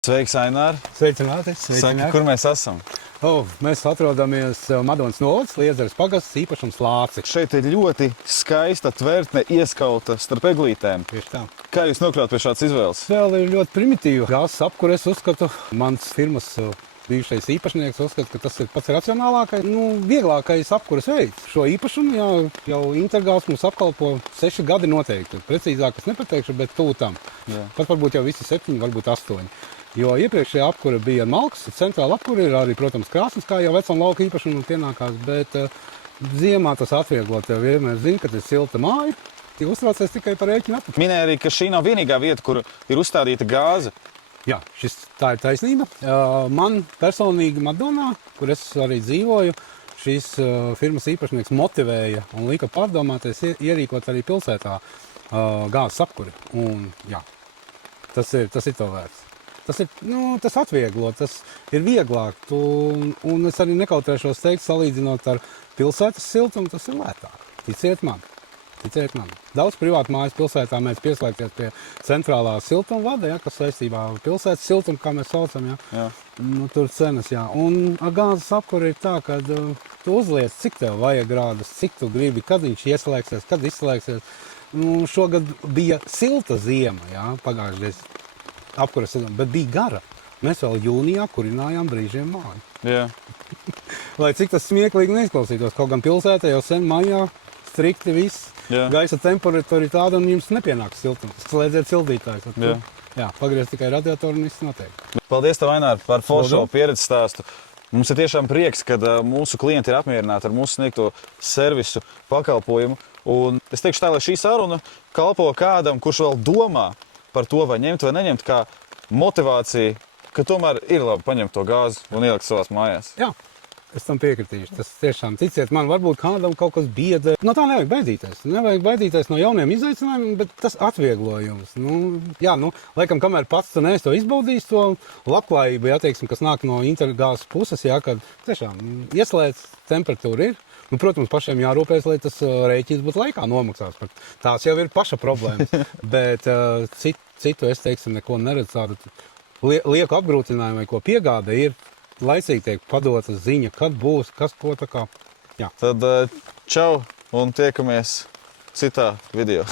Sveiks, Ainār! Sveicināti! Saki, kur mēs esam? Mēs atrodamies Madonas novads, Liezeres pagasts, īpašums Lāci. Šeit ir ļoti skaista tvertne ieskauta starp eglītēm. Tieši tā. Kā jūs nokļuvāt pie šādas izvēles? Vēl ir ļoti primitīva gāzes apkure, es uzskatu. Mans firmas bijušais īpašnieks uzskata, ka tas ir pats racionālākais, vieglākais apkures veids. Šo īpašumu jau Intergāz mums apkalpo 6 gadi noteikti. Precīzāk es nepateikšu, bet tuvu tam. Pat varbūt jau visi 7, varbūt 8. Jo iepriekšējā apkure bija malks, centrāla apkure ir arī, protams, krāsnes, kā jau vecam lauka īpašumam pienākās, bet ziemā tas atvieglo tev vienmēr zini, ka ir silta māja, tik uztraucies tikai par rēķinu atpakaļ. Minēja arī, ka šī nav vienīgā vieta, kur ir uzstādīta gāze. Jā, tā ir taisnība. Man personīgi Madonā, kur es arī dzīvoju, šīs firmas īpašnieks motivēja un lika pārdomāties ierīkot arī pilsētā gāzes apkuri. Un jā, tas ir to vērts. Tas atvieglo, tas ir vieglāk, un es arī nekautrēšos teikt, salīdzinot ar pilsētas siltumu, tas ir lētāk. Ticiet man. Daudz privātu mājas pilsētā mēs pieslēgties pie centrālā siltuma vada, kas saistībā ar pilsētas siltumu, kā mēs saucam, tur cenas, Un ar gāzes apkuri ir tā, ka tu uzliec, cik tev vajag grādus, cik tu gribi, kad viņš ieslēgsies, kad izslēgsies. Šogad bija silta ziema, pagājušajā apkures sezona, bet bija gara. Mēs vēl jūnijā kurinājām brīžiem māju. Jā. Lai cik tas smieklīgi neizklausītos, kaut gan pilsētā jau sen mājā strikti viss. Gaisa temperatūra ir tāda, un jums nepienāks siltums. Slēdziet sildītājs. Pagriezt tikai radiatoru un viss notiek. Paldies tev, Ainār, par foršo pieredzi stāstu. Mums ir tiešām prieks, ka mūsu klienti ir apmierināti ar mūsu sniegto servisu pakalpojumu. Un es teikšu tā, lai šī saruna kalpo kādam, kurš vēl domā par to, vai ņemt vai neņemt, kā motivācija, ka tomēr ir labi paņemt to gāzi un ielikt savās mājās. Jā, es tam piekritīšu. Tas tiešām, ticiet man, varbūt kādam kaut kas biedē. No tā nevajag baidīties. Nevajag baidīties no jauniem izaicinājumiem, bet tas atvieglojums. Laikam, kamēr pats tu neesi to izbaudījis, to labklājību, kas nāk no Intergāzes puses, kad tiešām ieslēdz, temperatūra ir. Protams, pašiem jārūpēs, lai tas rēķins būtu laikā nomaksāts. Tās jau ir paša problēmas. Bet citu es teiksim, neko neredzu tādu lieku apgrūtinājumu vai ko piegāde ir laicīgi tiek padota ziņa, kad būs, kas ko tā kā. Jā. Tad čau un tiekamies citā video.